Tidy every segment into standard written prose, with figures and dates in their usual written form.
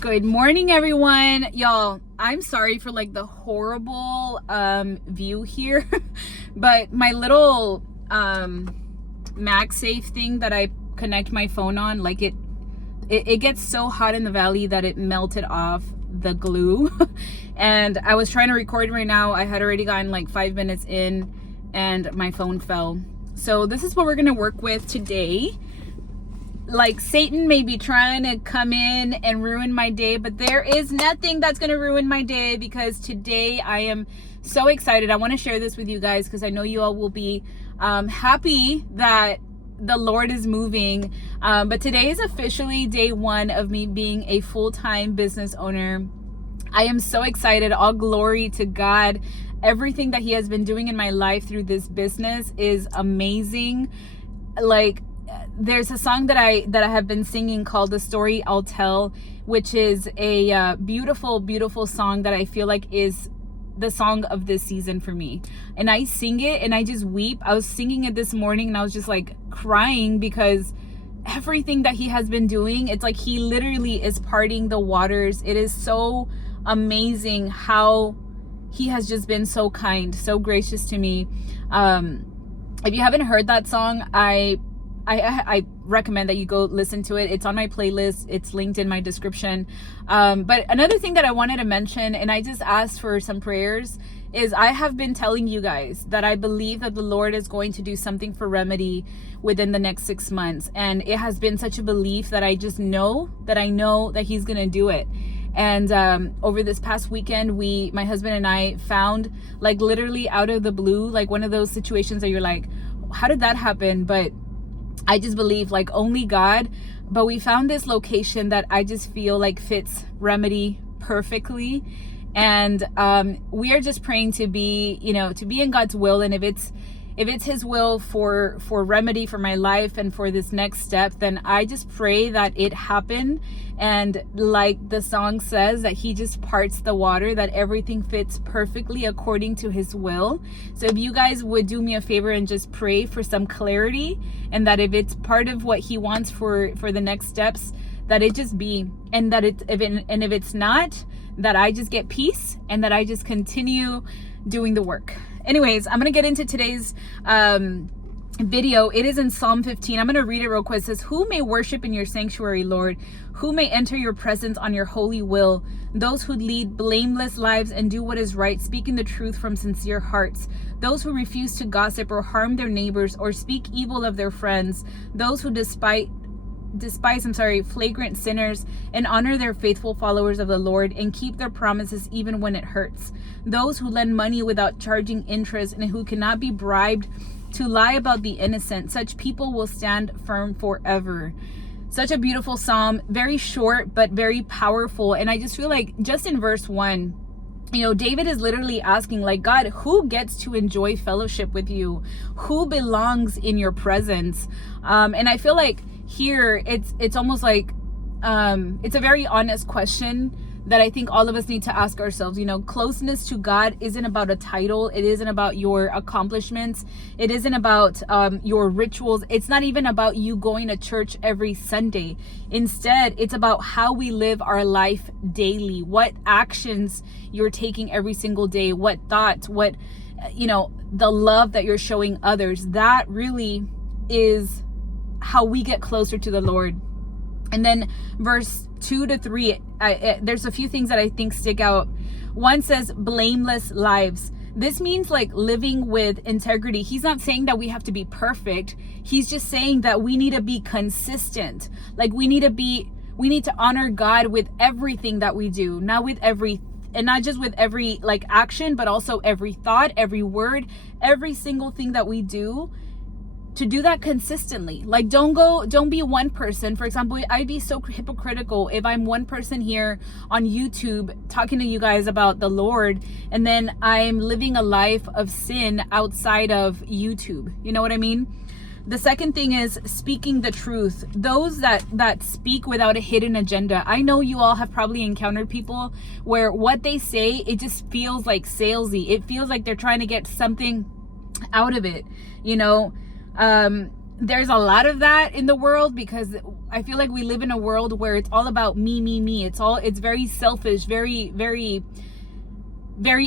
Good morning, everyone. Y'all, I'm sorry for like the horrible view here, but my little MagSafe thing that I connect my phone on, like it gets so hot in the valley that it melted off the glue. And I was trying to record right now. I had already gotten like 5 minutes in and my phone fell. So this is what we're gonna work with today. Like, Satan may be trying to come in and ruin my day, but there is nothing that's going to ruin my day, because today I am so excited. I want to share this with you guys because I know you all will be happy that the Lord is moving. But today is officially day one of me being a full-time business owner. I am so excited. All glory to God. Everything that He has been doing in my life through this business is amazing. Like, there's a song that I have been singing called "The Story I'll Tell," which is a beautiful song that I feel like is the song of this season for me. And I sing it and I just weep. I was singing it this morning and I was just like crying because everything that He has been doing, it's like He literally is parting the waters. It is so amazing how He has just been so kind, so gracious to me. If you haven't heard that song, I recommend that you go listen to it. It's on my playlist. It's linked in my description. But another thing that I wanted to mention, and I just asked for some prayers, is I have been telling you guys that I believe that the Lord is going to do something for Remedy within the next 6 months. And it has been such a belief that I just know that He's going to do it. And over this past weekend, my husband and I found, like, literally out of the blue, like one of those situations that you're like, how did that happen? But I just believe, like, only God. But we found this location that I just feel like fits Remedy perfectly. And we are just praying to be in God's will. And if it's His will for Remedy, for my life, and for this next step, then I just pray that it happen. And like the song says, that He just parts the water, that everything fits perfectly according to His will. So if you guys would do me a favor and just pray for some clarity, and that if it's part of what He wants for the next steps, that it just be, and that if it's not, that I just get peace, and that I just continue doing the work. Anyways, I'm gonna get into today's video. It is in Psalm 15. I'm gonna read it real quick. It says, "Who may worship in your sanctuary, Lord? Who may enter your presence on your holy will? Those who lead blameless lives and do what is right, speaking the truth from sincere hearts. Those who refuse to gossip or harm their neighbors or speak evil of their friends. Those who despise flagrant sinners and honor their faithful followers of the Lord and keep their promises even when it hurts. Those who lend money without charging interest and who cannot be bribed to lie about the innocent. Such people will stand firm forever." Such a beautiful psalm, very short but very powerful. And I just feel like just in verse 1, David is literally asking, like, God, who gets to enjoy fellowship with you? Who belongs in your presence? And I feel like here it's almost like it's a very honest question that I think all of us need to ask ourselves. Closeness to God isn't about a title. It isn't about your accomplishments. It isn't about your rituals. It's not even about you going to church every Sunday. Instead, it's about how we live our life daily, what actions you're taking every single day, what thoughts, what, the love that you're showing others. That really is how we get closer to the Lord. And then verse 2 to 3, there's a few things that I think stick out. One says blameless lives. This means like living with integrity. He's not saying that we have to be perfect. He's just saying that we need to be consistent. Like we need to honor God with everything that we do, not just with every like action, but also every thought, every word, every single thing that we do. To do that consistently. Like, don't be one person. For example, I'd be so hypocritical if I'm one person here on YouTube talking to you guys about the Lord, and then I'm living a life of sin outside of YouTube. You know what I mean? The second thing is speaking the truth. Those that speak without a hidden agenda. I know you all have probably encountered people where what they say, it just feels like salesy. It feels like they're trying to get something out of it, there's a lot of that in the world, because I feel like we live in a world where it's all about me. It's very selfish, very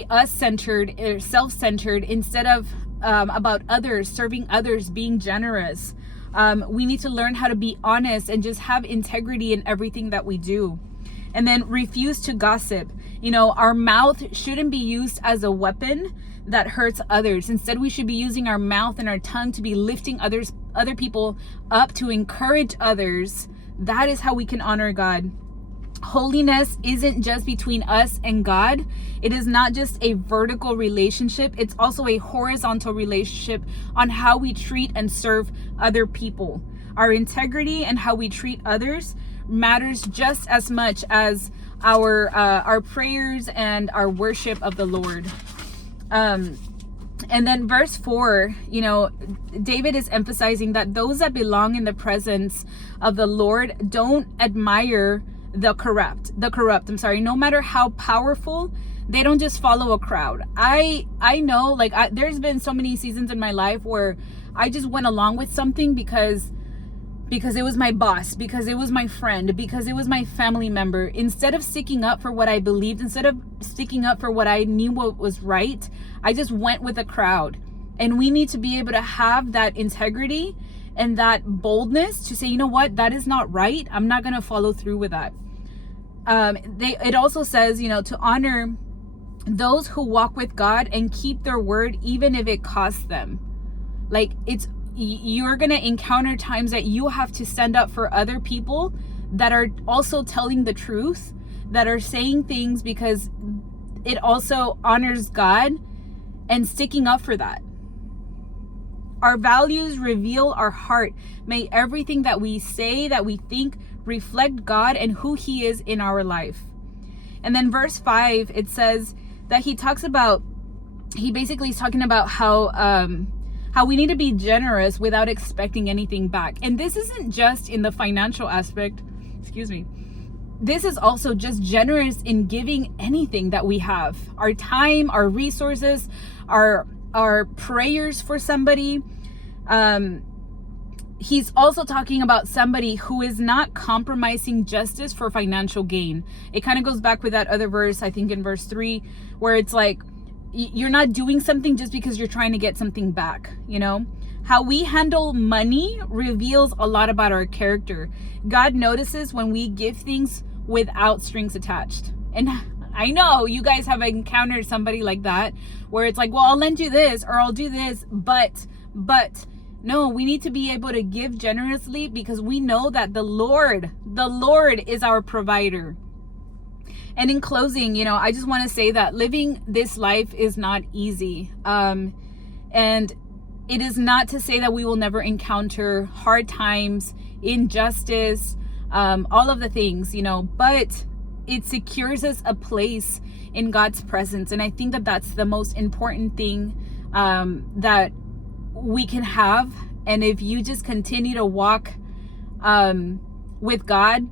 us-centered or self-centered, instead of about others, serving others, being generous. We need to learn how to be honest and just have integrity in everything that we do. And then refuse to gossip. Our mouth shouldn't be used as a weapon that hurts others. Instead, we should be using our mouth and our tongue to be lifting other people up, to encourage others. That is how we can honor God. Holiness isn't just between us and God. It is not just a vertical relationship. It's also a horizontal relationship on how we treat and serve other people. Our integrity and how we treat others matters just as much as our prayers and our worship of the Lord. And then verse 4, David is emphasizing that those that belong in the presence of the Lord don't admire the corrupt, no matter how powerful. They don't just follow a crowd. I know, there's been so many seasons in my life where I just went along with something because it was my boss, because it was my friend, because it was my family member. Instead of sticking up for what I believed, instead of sticking up for what I knew what was right, I just went with the crowd. And we need to be able to have that integrity and that boldness to say, you know what, that is not right. I'm not going to follow through with that. It also says, to honor those who walk with God and keep their word, even if it costs them. You're going to encounter times that you have to stand up for other people that are also telling the truth, that are saying things because it also honors God, and sticking up for that. Our values reveal our heart. May everything that we say, that we think, reflect God and who He is in our life. And then verse 5, it says that he basically is talking about how we need to be generous without expecting anything back. And this isn't just in the financial aspect, this is also just generous in giving anything that we have. Our time, our resources, our prayers for somebody. He's also talking about somebody who is not compromising justice for financial gain. It kind of goes back with that other verse, I think in verse 3, where it's like, you're not doing something just because you're trying to get something back. How we handle money reveals a lot about our character. God notices when we give things without strings attached. And I know you guys have encountered somebody like that, where it's like, well, I'll lend you this or I'll do this, but no, we need to be able to give generously, because we know that the Lord is our provider. And in closing, I just want to say that living this life is not easy. And it is not to say that we will never encounter hard times, injustice, all of the things, but it secures us a place in God's presence. And I think that that's the most important thing that we can have. And if you just continue to walk with God,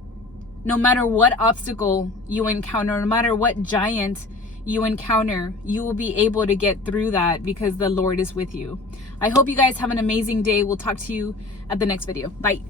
no matter what obstacle you encounter, no matter what giant you encounter, you will be able to get through that because the Lord is with you. I hope you guys have an amazing day. We'll talk to you at the next video. Bye.